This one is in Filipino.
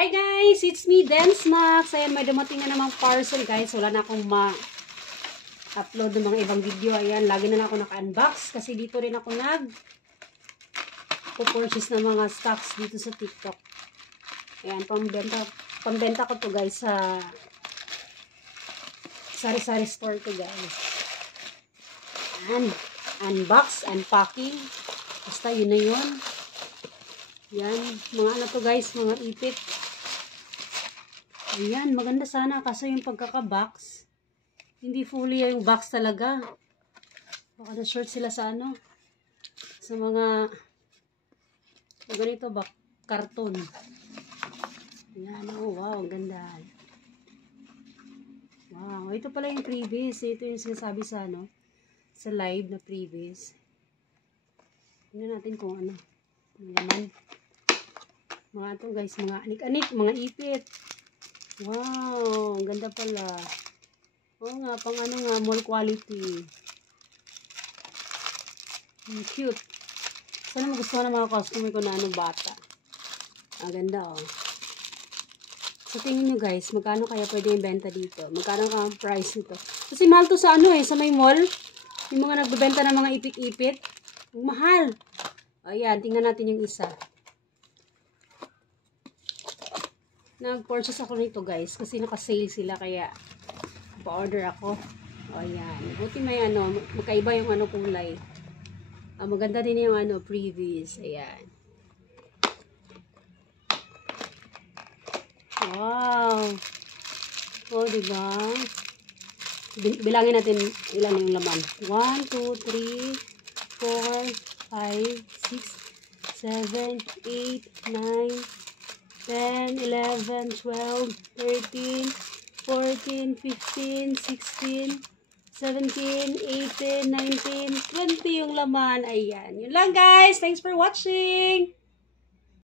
Hi guys! It's me, Dance Max. Ayan, may dumating na namang parcel guys. Wala na akong ma-upload ng mga ibang video. Ayan, lagi na lang ako naka-unbox. Kasi dito rin ako nag-purchase ng mga stocks dito sa TikTok. Ayan, pambenta ko to guys sa sari-sari store to guys. Ayan, unbox, unpacking. Basta yun na yun. Yan, mga ano to guys, mga ipit. Ayan, maganda sana kaso yung pagkaka-box, hindi fully yung box talaga. Baka na-short sila sa ano, sa mga ganito ba, karton. Ayan, oh wow, ang ganda. Wow, ito pala yung previous. Ito yung sinasabi sa ano, sa live na previous. Tingnan natin kung ano, naman. Mga ito guys, mga anik-anik, mga ipit. Wow, ang ganda pala. Oo nga, pang ano nga, mall quality. Cute. Sana magustuhan ng mga customer ko na ano, bata. Ang ganda oh. So tingin nyo guys, magkano kaya pwede yung benta dito? Magkano ka ang price nito? Kasi mahal to sa ano sa may mall. Yung mga nagbebenta ng mga ipit-ipit. Ang mahal. Ayan, tingnan natin yung isa. Nag-purchase ako nito guys kasi naka-sale sila kaya pa-order ako. O ayan. Buti may ano, magkaiba yung ano kulay. Maganda din yung ano, previous. Ayan. Wow. O, diba? Bilangin natin ilan yung laman. 1, 2, 3, 4, 5, 6, 7, 8, 9, 10, 11, 12, 13, 14, 15, 16, 17, 18, 19, 20 yung laman. Ayan. Yun lang guys. Thanks for watching.